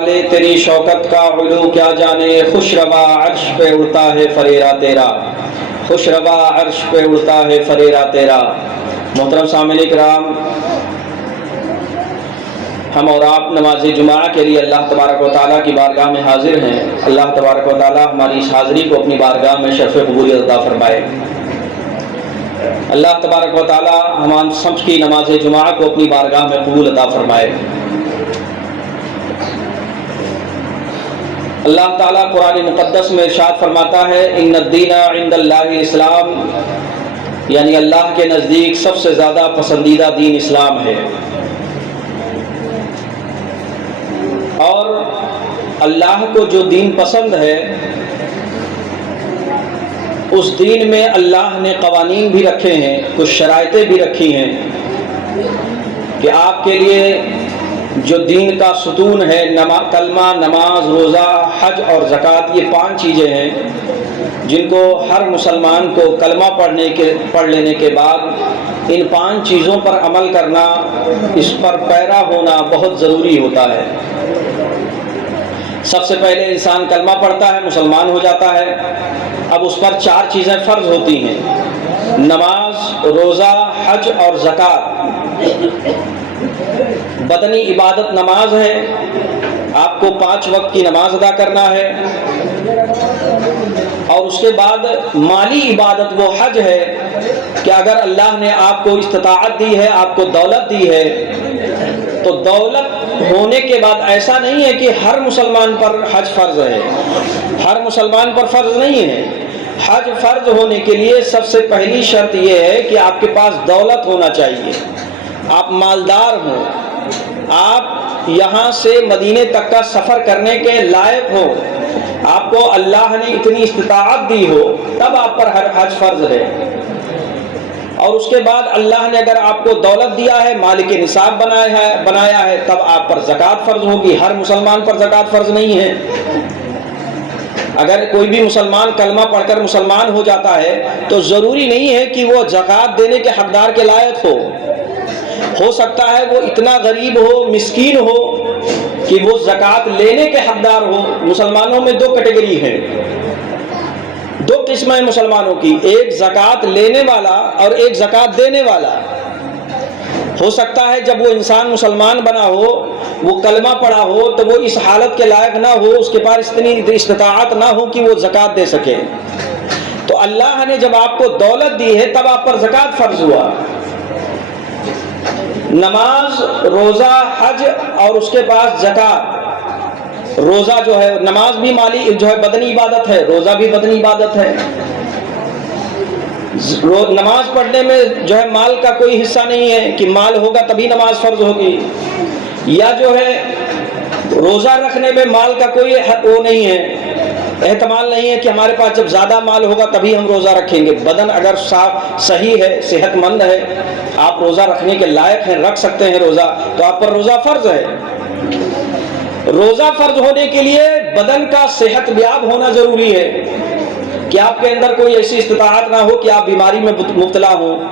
تیری شوکت کا علو کیا جانے، خوش روا عرش پہ اڑتا ہے فریرہ تیرا، خوش روا عرش پہ اڑتا ہے فریرہ تیرا۔ محترم سامعین کرام، ہم اور آپ نماز جمعہ کے لیے اللہ تبارک و تعالیٰ کی بارگاہ میں حاضر ہیں۔ اللہ تبارک و تعالیٰ ہماری اس حاضری کو اپنی بارگاہ میں شرف قبولیت عطا فرمائے۔ اللہ تبارک و تعالیٰ ہم سب کی نماز جمعہ کو اپنی بارگاہ میں قبول عطا فرمائے۔ اللہ تعالیٰ قرآن مقدس میں ارشاد فرماتا ہے، ان الدین عند اللہ اسلام، یعنی اللہ کے نزدیک سب سے زیادہ پسندیدہ دین اسلام ہے۔ اور اللہ کو جو دین پسند ہے اس دین میں اللہ نے قوانین بھی رکھے ہیں، کچھ شرائطیں بھی رکھی ہیں کہ آپ کے لیے جو دین کا ستون ہے، کلمہ، نماز، روزہ، حج اور زکوٰۃ، یہ 5 چیزیں ہیں جن کو ہر مسلمان کو کلمہ پڑھ لینے کے بعد ان 5 چیزوں پر عمل کرنا، اس پر پیرا ہونا بہت ضروری ہوتا ہے۔ سب سے پہلے انسان کلمہ پڑھتا ہے، مسلمان ہو جاتا ہے، اب اس پر 4 چیزیں فرض ہوتی ہیں: نماز، روزہ، حج اور زکوٰۃ۔ بدنی عبادت نماز ہے، آپ کو 5 وقت کی نماز ادا کرنا ہے، اور اس کے بعد مالی عبادت وہ حج ہے کہ اگر اللہ نے آپ کو استطاعت دی ہے، آپ کو دولت دی ہے، تو دولت ہونے کے بعد ایسا نہیں ہے کہ ہر مسلمان پر حج فرض ہے، ہر مسلمان پر فرض نہیں ہے۔ حج فرض ہونے کے لیے سب سے پہلی شرط یہ ہے کہ آپ کے پاس دولت ہونا چاہیے، آپ مالدار ہوں، آپ یہاں سے مدینے تک کا سفر کرنے کے لائق ہو، آپ کو اللہ نے اتنی استطاعت دی ہو، تب آپ پر حج فرض ہے۔ اور اس کے بعد اللہ نے اگر آپ کو دولت دیا ہے، مالک نصاب بنایا ہے، تب آپ پر زکوٰۃ فرض ہوگی۔ ہر مسلمان پر زکوٰۃ فرض نہیں ہے۔ اگر کوئی بھی مسلمان کلمہ پڑھ کر مسلمان ہو جاتا ہے تو ضروری نہیں ہے کہ وہ زکوٰۃ دینے کے حقدار کے لائق ہو سکتا ہے وہ اتنا غریب ہو، مسکین ہو کہ وہ زکوٰۃ لینے کے حقدار ہو۔ مسلمانوں میں 2 کیٹیگری ہیں، 2 قسمیں مسلمانوں کی، ایک زکوٰۃ لینے والا اور ایک زکوٰۃ دینے والا۔ ہو سکتا ہے جب وہ انسان مسلمان بنا ہو، وہ کلمہ پڑھا ہو، تو وہ اس حالت کے لائق نہ ہو، اس کے پاس اتنی استطاعت نہ ہو کہ وہ زکوٰۃ دے سکے۔ تو اللہ نے جب آپ کو دولت دی ہے تب آپ پر زکوٰۃ فرض ہوا۔ نماز، روزہ، حج اور اس کے بعد زکوٰۃ۔ روزہ جو ہے، نماز بھی مالی جو ہے بدنی عبادت ہے، روزہ بھی بدنی عبادت ہے۔ نماز پڑھنے میں جو ہے مال کا کوئی حصہ نہیں ہے کہ مال ہوگا تبھی نماز فرض ہوگی، یا جو ہے روزہ رکھنے میں مال کا کوئی وہ نہیں ہے، احتمال نہیں ہے کہ ہمارے پاس جب زیادہ مال ہوگا تبھی ہم روزہ رکھیں گے۔ بدن اگر صحیح ہے، صحت مند ہے، آپ روزہ رکھنے کے لائق ہیں، رکھ سکتے ہیں روزہ، تو آپ پر روزہ فرض ہے۔ روزہ فرض ہونے کے لیے بدن کا صحت یاب ہونا ضروری ہے کہ آپ کے اندر کوئی ایسی استطاعت نہ ہو کہ آپ بیماری میں مبتلا ہوں،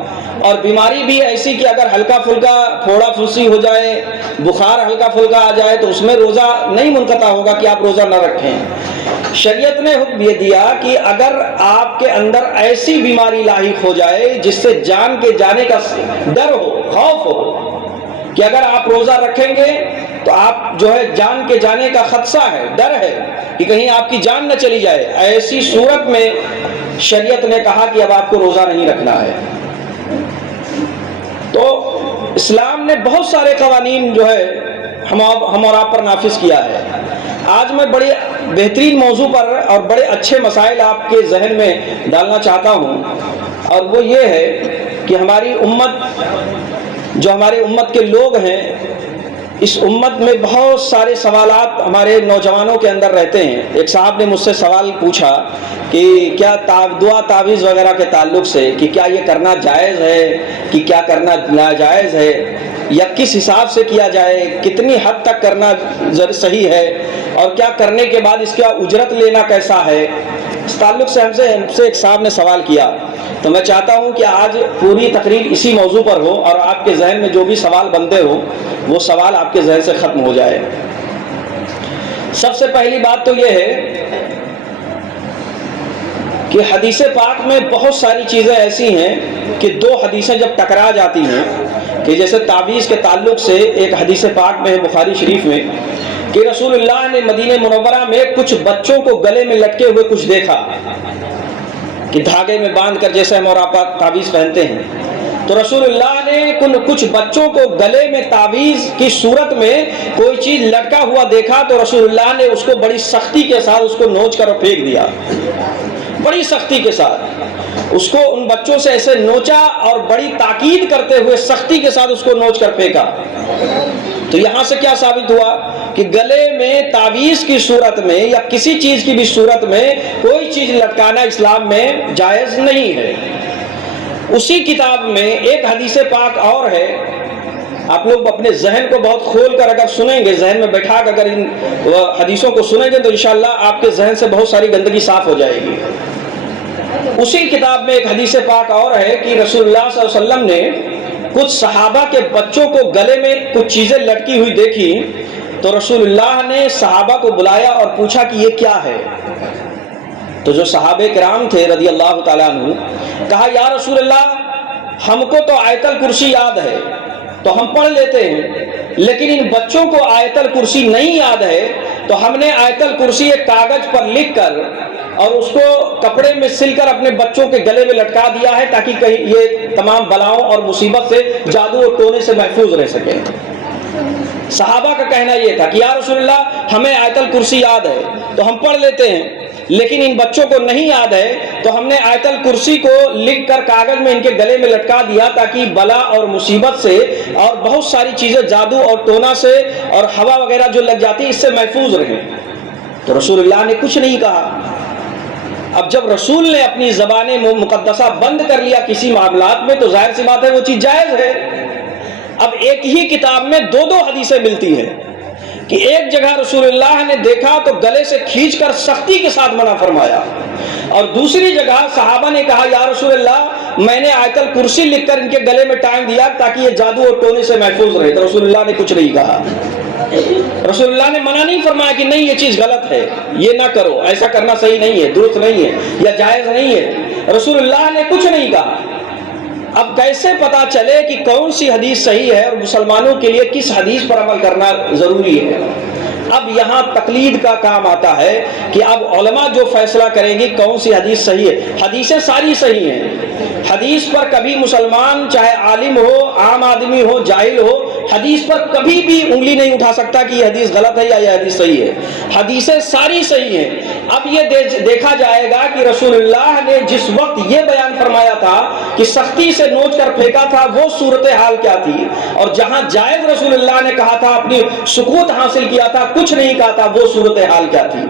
اور بیماری بھی ایسی کہ اگر ہلکا پھلکا پھوڑا پھنسی ہو جائے، بخار ہلکا پھلکا آ جائے، تو اس میں روزہ نہیں منقطع ہوگا کہ آپ روزہ نہ رکھیں۔ شریعت نے حکم یہ دیا کہ اگر آپ کے اندر ایسی بیماری لاحق ہو جائے جس سے جان کے جانے کا ڈر ہو، خوف ہو، کہ اگر آپ روزہ رکھیں گے تو آپ جو ہے جان کے جانے کا خدشہ ہے، ڈر ہے کہ کہیں آپ کی جان نہ چلی جائے، ایسی صورت میں شریعت نے کہا کہ اب آپ کو روزہ نہیں رکھنا ہے۔ تو اسلام نے بہت سارے قوانین جو ہے ہم اور آپ پر نافذ کیا ہے۔ آج میں بڑے بہترین موضوع پر اور بڑے اچھے مسائل آپ کے ذہن میں ڈالنا چاہتا ہوں، اور وہ یہ ہے کہ ہماری امت، جو ہماری امت کے لوگ ہیں، اس امت میں بہت سارے سوالات ہمارے نوجوانوں کے اندر رہتے ہیں۔ ایک صاحب نے مجھ سے سوال پوچھا کہ کیا دعا تعویذ وغیرہ کے تعلق سے کہ کیا یہ کرنا جائز ہے، کہ کیا کرنا ناجائز ہے، یا کس حساب سے کیا جائے، کتنی حد تک کرنا صحیح ہے، اور کیا کرنے کے بعد اس کا اجرت لینا کیسا ہے۔ اس تعلق سے ہم سے ایک صاحب نے سوال کیا، تو میں چاہتا ہوں کہ آج پوری تقریر اسی موضوع پر ہو، اور آپ کے ذہن میں جو بھی سوال بنتے ہو وہ سوال آپ کے ذہن سے ختم ہو جائے۔ سب سے پہلی بات تو یہ ہے کہ حدیث پاک میں بہت ساری چیزیں ایسی ہیں کہ دو حدیثیں جب ٹکرا جاتی ہیں، کہ جیسے تعویذ کے تعلق سے ایک حدیث پاک میں ہے بخاری شریف میں کہ رسول اللہ نے مدینہ منورہ میں کچھ بچوں کو گلے میں لٹکے ہوئے کچھ دیکھا، کہ دھاگے میں باندھ کر جیسے ہم اور آپ تعویذ پہنتے ہیں، تو رسول اللہ نے کچھ بچوں کو گلے میں تعویذ کی صورت میں کوئی چیز لٹکا ہوا دیکھا، تو رسول اللہ نے اس کو بڑی سختی کے ساتھ اس کو نوچ کر پھینک دیا، بڑی سختی کے ساتھ اس کو ان بچوں سے ایسے نوچا اور بڑی تاکید کرتے ہوئے سختی کے ساتھ اس کو نوچ کر پھینکا۔ تو یہاں سے کیا ثابت ہوا کہ گلے میں تعویذ کی صورت میں یا کسی چیز کی بھی صورت میں کوئی چیز لٹکانا اسلام میں جائز نہیں ہے۔ اسی کتاب میں ایک حدیث پاک اور ہے، آپ لوگ اپنے ذہن کو بہت کھول کر اگر سنیں گے، ذہن میں بیٹھا کر اگر ان حدیثوں کو سنیں گے تو انشاءاللہ آپ کے ذہن سے بہت ساری گندگی صاف ہو جائے گی۔ اسی کتاب میں ایک حدیث پاک اور ہے کہ رسول اللہ صلی اللہ علیہ وسلم نے کچھ صحابہ کے بچوں کو گلے میں کچھ چیزیں لٹکی ہوئی دیکھی، تو رسول اللہ نے صحابہ کو بلایا اور پوچھا کہ یہ کیا ہے؟ تو جو صحابہ کرام تھے رضی اللہ تعالیٰ عنہ، کہا یا رسول اللہ ہم کو تو آیت الکرسی یاد ہے تو ہم پڑھ لیتے ہیں، لیکن ان بچوں کو آیت الکرسی نہیں یاد ہے، تو ہم نے آیت الکرسی ایک کاغذ پر لکھ کر اور اس کو کپڑے میں سل کر اپنے بچوں کے گلے میں لٹکا دیا ہے تاکہ کہیں یہ تمام بلاؤں اور مصیبت سے، جادو اور ٹونے سے محفوظ رہ سکے۔ صحابہ کا کہنا یہ تھا کہ یا رسول اللہ ہمیں آیت الکرسی یاد ہے تو ہم پڑھ لیتے ہیں، لیکن ان بچوں کو نہیں یاد ہے، تو ہم نے آیت الکرسی کو لکھ کر کاغذ میں ان کے گلے میں لٹکا دیا تاکہ بلا اور مصیبت سے اور بہت ساری چیزیں جادو اور ٹونا سے اور ہوا وغیرہ جو لگ جاتی ہے اس سے محفوظ رہیں۔ تو رسول اللہ نے کچھ نہیں کہا۔ اب جب رسول نے اپنی زبان مقدسہ بند کر لیا کسی معاملات میں تو ظاہر سی بات ہے وہ چیز جائز ہے۔ اب ایک ہی کتاب میں دو حدیثیں ملتی ہیں کہ ایک جگہ رسول اللہ نے دیکھا تو گلے سے کھینچ کر سختی کے ساتھ منع فرمایا، اور دوسری جگہ صحابہ نے کہا یا رسول اللہ میں نے آیت الکرسی لکھ کر ان کے گلے میں ٹانگ دیا تاکہ یہ جادو اور ٹونے سے محفوظ رہے، تو رسول اللہ نے کچھ نہیں کہا۔ رسول اللہ نے منع نہیں فرمایا کہ نہیں یہ چیز غلط ہے، یہ نہ کرو، ایسا کرنا صحیح نہیں ہے، درست نہیں ہے یا جائز نہیں ہے، رسول اللہ نے کچھ نہیں کہا۔ اب کیسے پتا چلے کہ کون سی حدیث صحیح ہے اور مسلمانوں کے لیے کس حدیث پر عمل کرنا ضروری ہے؟ اب یہاں تقلید کا کام آتا ہے کہ اب علماء جو فیصلہ کریں گے کون سی حدیث صحیح ہے۔ حدیثیں ساری صحیح ہیں، حدیث پر کبھی مسلمان چاہے عالم ہو، عام آدمی ہو، جاہل ہو، حدیث پر کبھی بھی انگلی نہیں اٹھا سکتا کہ یہ حدیث غلط ہے یا یہ حدیث صحیح ہے۔ حدیثیں ساری صحیح ہیں۔ اب یہ دیکھا جائے گا کہ رسول اللہ نے جس وقت یہ بیان فرمایا تھا کہ سختی سے نوچ کر پھینکا تھا وہ صورتحال کیا تھی، اور جہاں جائز رسول اللہ نے کہا تھا اپنی سکوت حاصل کیا تھا، کچھ نہیں کہا تھا، وہ صورتحال کیا تھی۔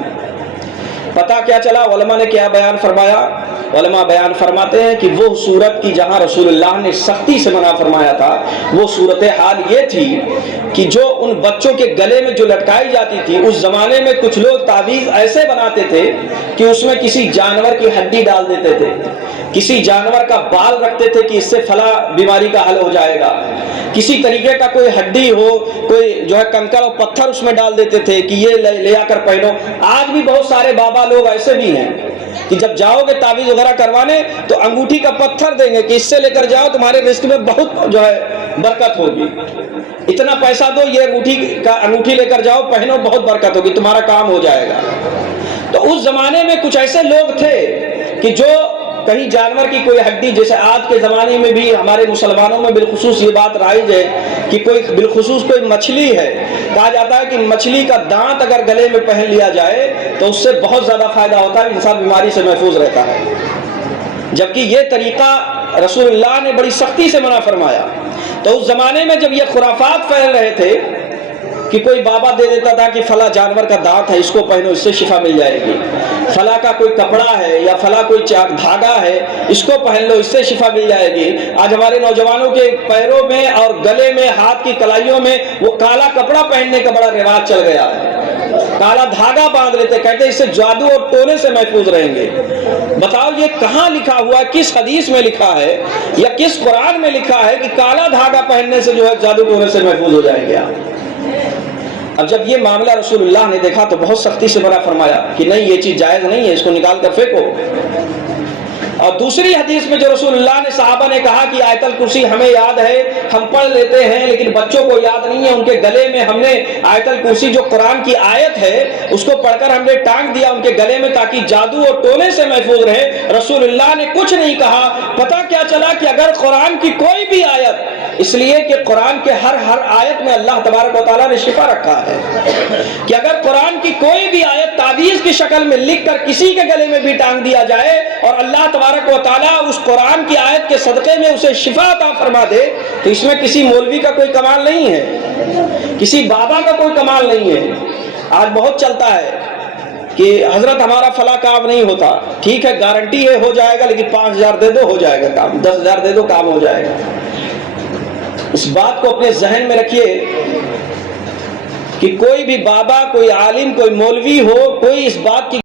پتہ کیا چلا علماء نے کیا بیان فرمایا؟ علماء بیان فرماتے ہیں کہ وہ صورت کی جہاں رسول اللہ نے سختی سے منع فرمایا تھا وہ صورتحال یہ تھی کہ جو ان بچوں کے گلے میں جو لٹکائی جاتی تھی، اس زمانے میں کچھ لوگ تعویذ ایسے بناتے تھے کہ اس میں کسی جانور کی ہڈی ڈال دیتے تھے، کسی جانور کا بال رکھتے تھے کہ اس سے فلاں بیماری کا حل ہو جائے گا، کسی طریقے کا کوئی ہڈی ہو، کوئی جو ہے کنکر اور پتھر اس میں ڈال دیتے تھے کہ یہ لے آ کر پہنو۔ آج بھی بہت سارے بابا لوگ ایسے بھی ہیں کہ جب جاؤ گے تعویذ وغیرہ کروانے تو انگوٹھی کا پتھر دیں گے کہ اس سے لے کر جاؤ، تمہارے رزق میں بہت جو ہے برکت ہوگی، اتنا پیسہ دو، یہ انگوٹھی لے کر جاؤ، پہنو، بہت برکت ہوگی، تمہارا کام ہو جائے گا۔ تو اس زمانے میں کچھ ایسے لوگ تھے کہ جو کہیں جانور کی کوئی ہڈی، جیسے آج کے زمانے میں بھی ہمارے مسلمانوں میں بالخصوص یہ بات رائج ہے کہ کوئی بالخصوص کوئی مچھلی ہے، کہا جاتا ہے کہ مچھلی کا دانت اگر گلے میں پہن لیا جائے تو اس سے بہت زیادہ فائدہ ہوتا ہے، انسان بیماری سے محفوظ رہتا ہے، جبکہ یہ طریقہ رسول اللہ نے بڑی سختی سے منع فرمایا۔ تو اس زمانے میں جب یہ خرافات پھیل رہے تھے کہ کوئی بابا دے دیتا تھا کہ فلاں جانور کا دانت ہے، اس کو پہنو، اس سے شفا مل جائے گی، فلاں کا کوئی کپڑا ہے یا فلاں کوئی دھاگا ہے، اس کو پہن لو، اس سے شفا مل جائے گی۔ آج ہمارے نوجوانوں کے پیروں میں اور گلے میں، ہاتھ کی کلائیوں میں وہ کالا کپڑا پہننے کا بڑا رواج چل گیا ہے، کالا دھاگا باندھ لیتے، کہتے ہیں اس سے جادو اور ٹونے سے محفوظ رہیں گے۔ بتاؤ یہ کہاں لکھا ہوا ہے، کس حدیث میں لکھا ہے یا کس قرآن میں لکھا ہے کہ کالا دھاگا پہننے سے جو ہے جادو ٹونے سے محفوظ ہو جائیں گے آپ؟ اب جب یہ معاملہ رسول اللہ نے دیکھا تو بہت سختی سے منع فرمایا کہ نہیں، یہ چیز جائز نہیں ہے، اس کو نکال کر پھینکو۔ اور دوسری حدیث میں جو رسول اللہ نے صحابہ نے کہا کہ آیت الکرسی ہمیں یاد ہے، ہم پڑھ لیتے ہیں، لیکن بچوں کو یاد نہیں ہے، ان کے گلے میں ہم نے آیت الکرسی جو قرآن کی آیت ہے اس کو پڑھ کر ہم نے ٹانگ دیا ان کے گلے میں تاکہ جادو اور ٹونے سے محفوظ رہے۔ رسول اللہ نے کچھ نہیں کہا۔ پتہ کیا چلا کہ اگر قرآن کی کوئی بھی آیت، اس لیے کہ قرآن کے ہر آیت میں اللہ تبارک و تعالیٰ نے شفا رکھا ہے، کہ اگر قرآن کی کوئی بھی آیت تعویذ کی شکل میں لکھ کر کسی کے گلے میں بھی ٹانگ دیا جائے اور اللہ تبارک و تعالیٰ اس قرآن کی آیت کے صدقے میں اسے شفا عطا فرما دے، تو اس میں کسی مولوی کا کوئی کمال نہیں ہے، کسی بابا کا کوئی کمال نہیں ہے۔ آج بہت چلتا ہے کہ حضرت ہمارا فلاں کام نہیں ہوتا، ٹھیک ہے گارنٹی ہے ہو جائے گا، لیکن 5,000 دے دو ہو جائے گا کام، 10,000 دے دو کام ہو جائے گا۔ اس بات کو اپنے ذہن میں رکھیے کہ کوئی بھی بابا، کوئی عالم، کوئی مولوی ہو، کوئی اس بات کی